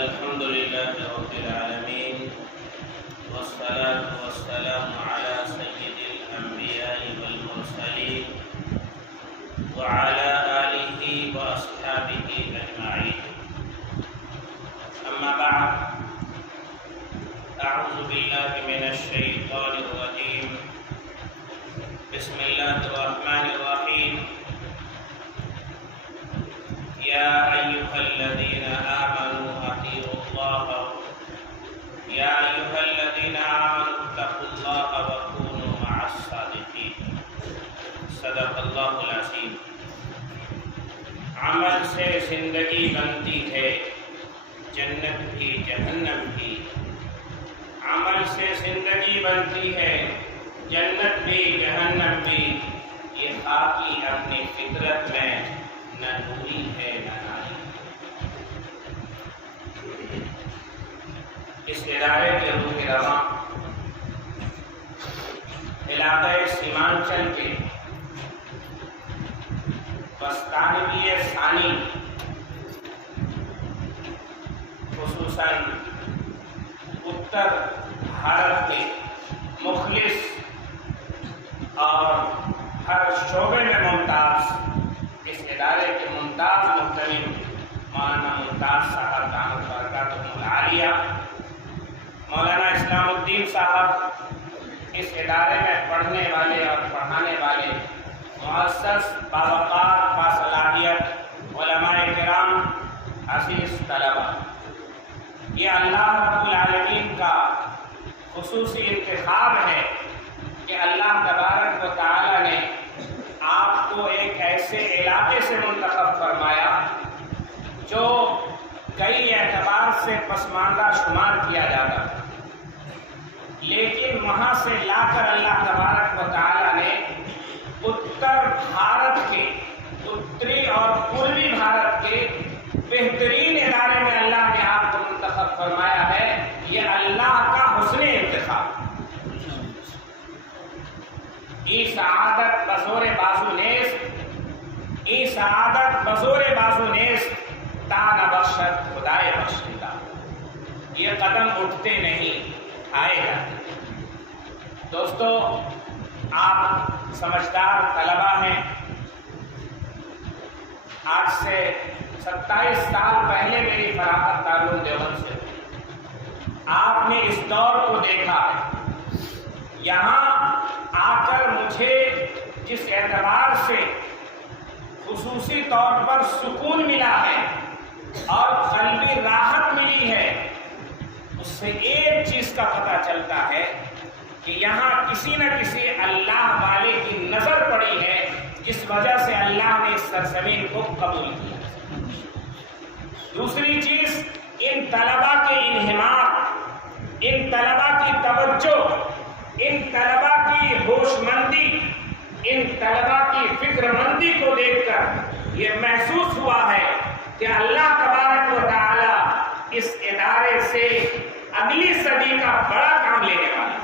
الحمد لله رب العالمين والصلاة والسلام على سيد الأنبياء والمرسلين وعلى آله وأصحابه أجمعين. أما بعد، أعوذ بالله من الشيطان الرجيم. بسم الله الرحمن الرحيم. يا أيها الذين آمنوا أطيعوا الله يا أيها الذين آمنوا اتقوا الله وكونوا مع الصادقين. صدق اللہ العظیم. عمل سے زندگی بنتی ہے، جنت بھی جہنم بھی. عمل سے زندگی بنتی ہے، جنت بھی جہنم بھی. یہ خاکی اپنی فطرت میں نہ نوری ہے نہ ناری. اس ادارے کے روح رواں علاقہ سیمانچل کے وسطانوی ثانی، خصوصاً اتر بھارت کے مخلص اور ہر شعبے میں ممتاز اس ادارے کے ممتاز محترم مولانا ممتاز صاحب دامت برکاتہم العالیہ، مولانا اسلام الدین صاحب، اس ادارے میں پڑھنے والے اور پڑھانے والے معزز باوقار باصلاحیت علماء کرام، عزیز طلبہ، یہ اللہ رب العالمین کا خصوصی انتخاب ہے کہ اللہ تبارک و تعالی نے آپ کو ایک ایسے علاقے سے منتخب فرمایا جو کئی اعتبار سے پسماندہ شمار کیا جاتا ہے، لیکن وہاں سے لا کر اللہ تبارک و تعالی نے اتر بھارت کے، اتری اور پوروی بھارت کے بہترین ادارے میں اللہ نے آپ کو منتخب فرمایا ہے. یہ اللہ کا حسن انتخاب. ای سعادت بزور بازو نیست، ای سعادت بزور بازو نیست، تا نہ بخشد خدائے بخشندہ. یہ قدم اٹھتے نہیں، آئے جاتے. دوستو، آپ سمجھدار طلبہ ہیں. آج سے 27 سال پہلے میری فراغت دارالعلوم دیوبند سے. آپ نے اس دور کو دیکھا ہے. یہاں آ کر مجھے جس اعتبار سے خصوصی طور پر سکون ملا ہے اور قلبی راحت ملی ہے، اس سے ایک چیز کا پتہ چلتا ہے کہ یہاں کسی نہ کسی اللہ والے کی نظر پڑی ہے، جس وجہ سے اللہ نے اس سرزمین کو قبول کیا. دوسری چیز، ان طلبہ کے انہمام، ان طلبہ کی توجہ، ان طلبہ کی ہوش مندی، ان طلبہ کی فکر مندی کو دیکھ کر یہ محسوس ہوا ہے کہ اللہ تبارک و تعالی اس ادارے سے اگلی صدی کا بڑا کام لینے والا ہے.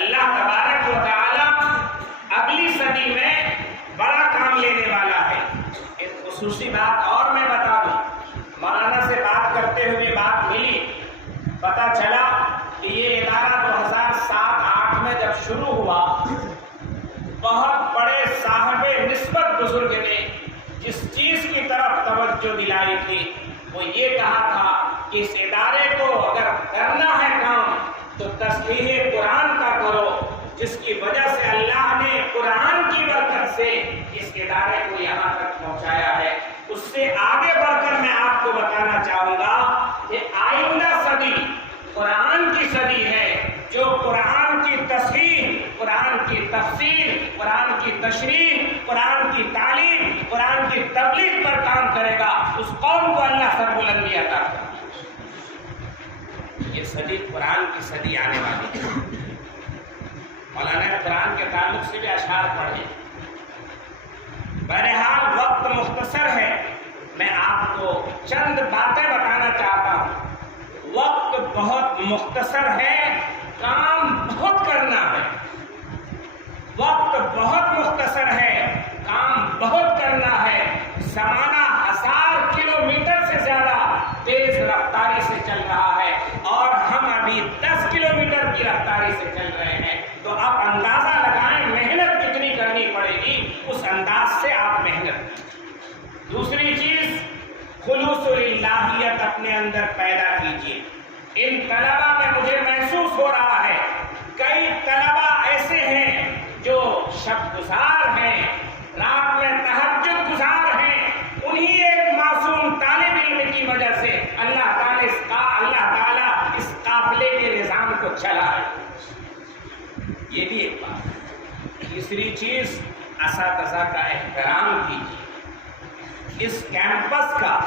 اللہ تبارک و تعالی اگلی صدی میں بڑا کام لینے والا ہے. ایک خصوصی بات اور میں بتا دوں. مولانا سے بات کرتے ہوئے بات ملی، پتہ چلا کہ یہ ادارہ 2007-08 میں جب شروع ہوا، بہت بڑے صاحب نسبت بزرگ نے جس چیز کی طرف توجہ دلائی تھی وہ یہ کہا تھا کہ اس ادارے کو اگر کرنا ہے کام تو تصحیح قرآن کا کرو، جس کی وجہ سے اللہ نے قرآن کی برکت سے اس ادارے کو یہاں تک پہنچایا ہے. اس سے آگے بڑھ کر میں آپ کو بتانا چاہوں گا کہ آئندہ صدی قرآن کی صدی ہے. جو قرآن کی تصحیح، قرآن کی تفسیر، قرآن کی تشریح، قرآن کی تعلیم، قرآن کی تبلیغ پر کام کرے گا، اس قوم کو اللہ سربلندی عطا کرے گا. یہ صدی قرآن کی صدی آنے والی ہے. مولانا قرآن کے تعلق سے بھی اشعار پڑھے. بہرحال وقت مختصر ہے، میں آپ کو چند باتیں بتانا چاہتا ہوں. وقت بہت مختصر ہے، کام بہت کرنا ہے. وقت بہت مختصر ہے، کام بہت کرنا ہے. زمانہ 1000 کلومیٹر ابھی 10 کلومیٹر کی رفتاری سے چل رہے ہیں، تو آپ اندازہ لگائیں محنت کتنی کرنی پڑے گی، اس انداز سے آپ محنت کریں۔ دوسری چیز، خلوص للہیت اپنے اندر پیدا کیجیے۔ ان طلبہ میں مجھے محسوس ہو رہا ہے کئی طلبہ ایسے ہیں جو شب گزار ہیں، رات میں تہجد گزار ہیں، انہی ایک معصوم طالب علم کی وجہ سے اللہ تعالیٰ اس قافلے کے نظام کو چلائے۔ یہ بھی ایک بات ہے۔ تیسری چیز، اساتذہ کا احترام کیجیے۔ اس کیمپس کا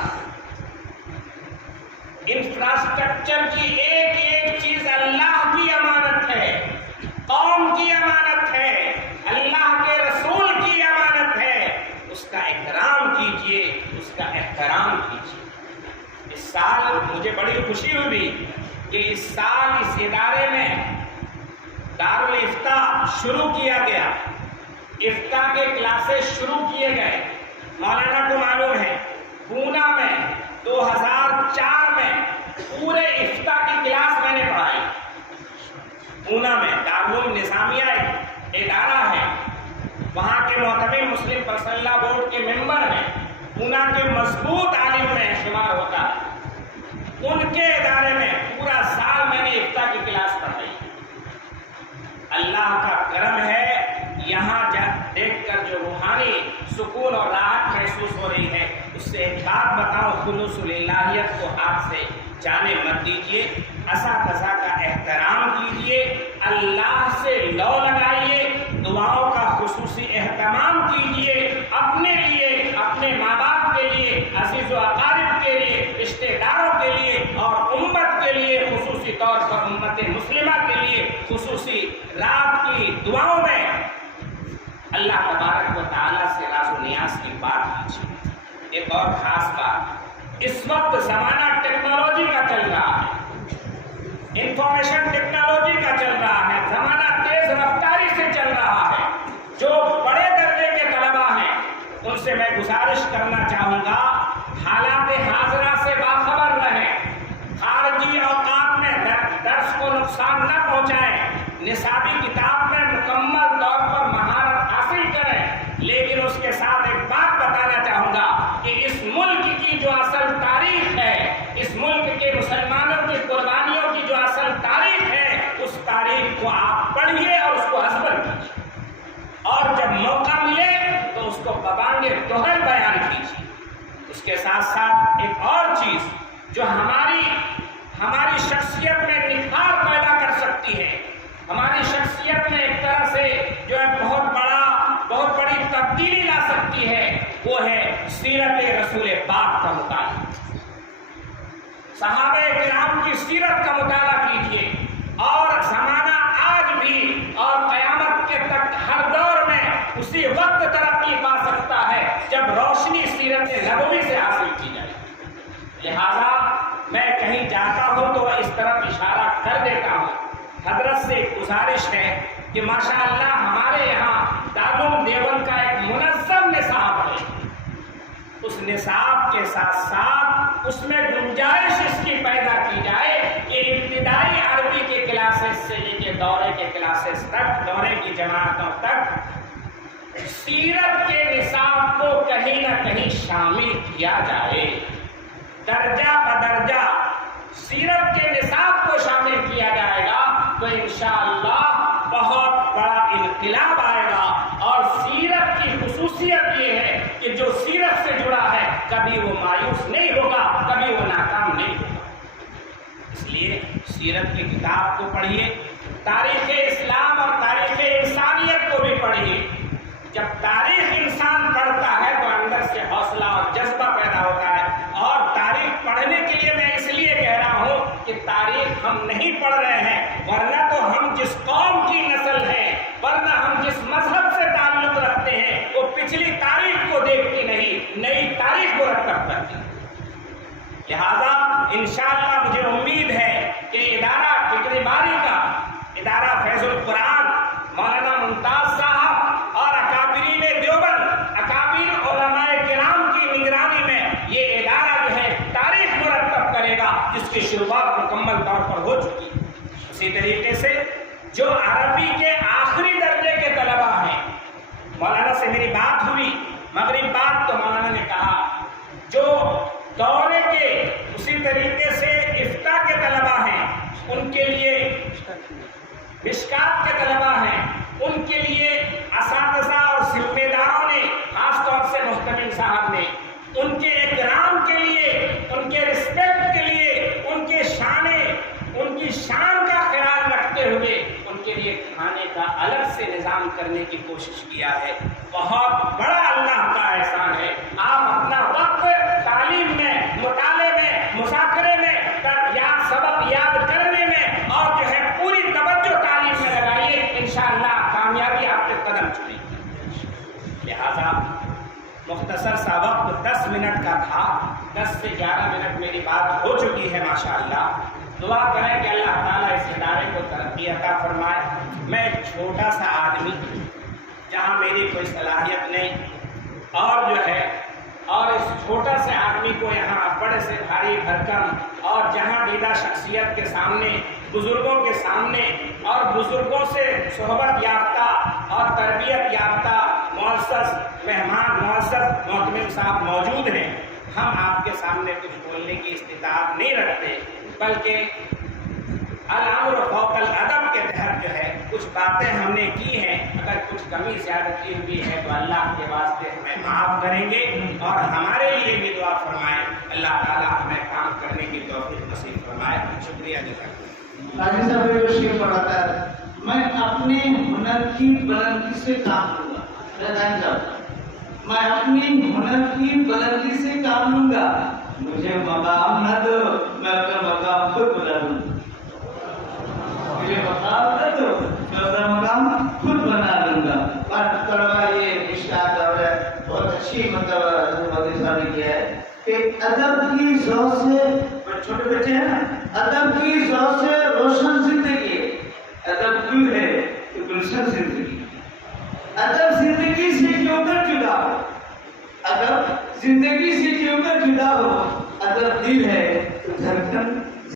انفراسٹرکچر کی ایک ایک چیز اللہ کی امانت ہے، قوم کی امانت ہے، اللہ کے رسول کی امانت ہے۔ اس کا احترام کیجیے، اس کا احترام کیجیے۔ اس سال مجھے بڑی خوشی ہوئی کہ اس سال اس ادارے میں دارالفتاء شروع کیا گیا، افتاء کے کلاسز شروع کیے گئے۔ مولانا کو معلوم ہے پونا میں 2004 میں پورے افتاء کی کلاس میں نے پڑھائی۔ پونا میں دارالعلوم نظامیہ ایک ادارہ ہے، وہاں کے معتمد مسلم پرسنل لا بورڈ کے ممبر ہیں، پونا کے مضبوط عالم میں شمار ہوتا ہے۔ ان کے ادارے میں پورا سال میں نے افتاء کی کلاس پڑھائی۔ اللہ کا کرم ہے، یہاں دیکھ کر جو روحانی سکون اور راحت محسوس ہو رہی ہے، اس سے ایک بات بتاؤں، خلوص للہیت کو ہاتھ سے جانے مت دیجیے، اساتذہ کا احترام کیجیے، اللہ سے لو لگائیے، دعاؤں کا خصوصی اہتمام کیجیے، اپنے لیے، اپنے ماں باپ کے لیے، عزیز و اقارب کے لیے، رشتہ داروں کے لیے اور امت کے لیے، خصوصی طور پر امت مسلمہ کے لیے خصوصی رات کی دعاؤں میں اللہ تبارک و تعالیٰ سے راز و نیاز کی بات کیجیے۔ ایک اور خاص بات، اس وقت زمانہ ٹیکنالوجی کا چل رہا ہے، انفارمیشن ٹیکنالوجی کا چل رہا ہے، زمانہ تیز رفتاری سے چل رہا ہے۔ جو بڑے درجے کے طلباء ہیں ان سے میں گزارش کرنا چاہوں گا، حالات حاضرہ سے باخبر رہیں، خارجی اوقات میں درس کو نقصان نہ پہنچائیں، نصابی کتاب میں مکمل طور پر مہارت حاصل کریں۔ لیکن اس کے ساتھ ایک بات بتانا چاہوں گا کہ اس ملک کی جو اصل تاریخ ہے، اس ملک کے مسلمانوں کی قربانیوں کی جو اصل تاریخ ہے، اس تاریخ کو آپ پڑھیے اور اس کو ازبر کیجیے، اور جب موقع ملے تو اس کو ببانگ دوہر بیان کیجیے۔ اس کے ساتھ ساتھ ایک اور چیز جو ہماری شخصیت میں نکھار پیدا کر سکتی ہے، ہماری شخصیت میں ایک طرح سے جو ہے بہت بڑی تبدیلی لا سکتی ہے، وہ ہے سیرت رسول پاک کا مطالعہ۔ صحابہ کرام کی سیرت کا مطالعہ کیجیے، اور زمانہ آج بھی اور قیامت کے تک ہر دور میں اسی وقت ترقی پا سکتا ہے جب روشنی سیرت نبوی سے حاصل کی جائے۔ لہذا میں کہیں جاتا ہوں تو اس طرف اشارہ کر دیتا ہوں، حضرت سے ایک گزارش ہے کہ ماشاءاللہ ہمارے یہاں دارالعلوم دیوبند کا ایک منظم نصاب ہے، اس نصاب کے ساتھ ساتھ اس میں گنجائش اس کی پیدا کی جائے کہ ابتدائی عربی کے کلاسز سے لے کے دورے کے کلاسز تک، دورے کی جماعتوں تک سیرت کے نصاب کو کہیں نہ کہیں شامل کیا جائے، درجہ بدرجہ سیرت کے نصاب کو شامل کیا جائے گا تو انشاءاللہ بہت بڑا انقلاب آئے گا۔ اور سیرت کی خصوصیت یہ ہے کہ جو سیرت سے جڑا ہے کبھی وہ مایوس نہیں ہوگا، کبھی وہ ناکام نہیں ہوگا۔ اس لیے سیرت کی کتاب کو پڑھیے، تاریخ اسلام اور تاریخ انسانیت کو بھی پڑھیے۔ جب تاریخ انسان پڑھتا ہے تو اندر سے حوصلہ اور جذبہ پیدا ہوتا ہے، اور تاریخ پڑھنے کے لیے میں اس لیے کہہ رہا ہوں کہ تاریخ ہم نہیں پڑھ رہے ہیں، ورنہ تو ہم جس قوم کی نسل ہے، ورنہ ہم جس مذہب سے تعلق رکھتے ہیں، وہ پچھلی تاریخ کو دیکھتی نہیں، نئی تاریخ کو مرتب کرتی۔ لہذا انشاءاللہ مجھے امید ہے کہ ادارہ فکر باری کا، ادارہ فیض القرآن، مولانا ممتاز صاحب اور اکابرین دیوبند، اکابر علماء کرام کی نگرانی میں یہ ادارہ جو ہے تاریخ مرتب کرے گا، جس کی شروعات مکمل طور پر ہو چکی ہے۔ اسی طریقے سے جو عربی کے آخری درجے کے طلبا ہیں، مولانا سے میری بات ہوئی مغرب بعد، تو مولانا نے کہا جو دورے کے اسی طریقے سے افتاء کے طلبا ہیں ان کے لیے، مشکات کے طلبا ہیں ان کے لیے اساتذہ اور ذمہ داروں نے، خاص طور سے محتمم صاحب نے، ان کے اکرام کے لیے، ان کے رسپیکٹ کے لیے، ان کی شان کا خیال رکھتے ہوئے ان کے لیے کھانے کا الگ سے نظام کرنے کی کوشش کیا ہے۔ بہت بڑا اللہ کا احسان ہے۔ آپ اپنا وقت تعلیم میں، مطالعے میں، مذاکرے میں، سبق یاد کرنے میں اور جو ہے پوری توجہ تعلیم میں لگائیے، انشاءاللہ کامیابی آپ کے قدم چلے گی۔ لہذا مختصر سا وقت 10 منٹ کا تھا، 10 سے 11 منٹ میری بات ہو چکی ہے ماشاءاللہ۔ دعا کریں کہ اللہ تعالیٰ اس ادارے کو ترقی عطا فرمائے۔ میں ایک چھوٹا سا آدمی، جہاں میری کوئی صلاحیت نہیں، اور جو ہے اور اس چھوٹا سے آدمی کو یہاں بڑے سے بھاری بھرکم اور جہاں دیدہ شخصیت کے سامنے، بزرگوں کے سامنے اور بزرگوں سے صحبت یافتہ اور تربیت یافتہ معزز مہمان، معزز محتمم صاحب موجود ہیں، ہم آپ کے سامنے کچھ بولنے کی استطاعت نہیں رکھتے، بلکہ الامر فوق الادب کے تحت جو ہے کچھ باتیں ہم نے کی ہیں۔ اگر کچھ کمی زیادتی ہوئی ہے تو اللہ کے واسطے ہمیں معاف کریں گے اور ہمارے لیے بھی دعا فرمائیں۔ اللہ تعالیٰ ہمیں کام کرنے کی توفیق نصیب فرمائے۔ شکریہ جزاک قاضی صاحب یہ شعر پڑھاتا ہے، میں اپنے ہنر کی بلندی سے کام لوں گا، میں اپنی ہنر کی بلندی سے کام لوں گا، مجھے مقام نہ دو، میں اپنا مقام خود بنا لوں گا، مجھے مقام نہ دو، میں اپنا مقام خود بنا لوں گا۔ اور طلبا یہ اشارہ اور بہت اچھی مطلب مودی صاحب نے کیا ہے کہ ادب کی ذوق سے، چھوٹے بچے ہیں نا، ادب کی ذوق سے روشن زندگی، ادب کیوں ہے کہ گلشن زندگی، ادب زندگی سے کیوں کر جدا ہو، ادب زندگی سے کیوں کر جدا ہو، ادب دل ہے تو دھڑکن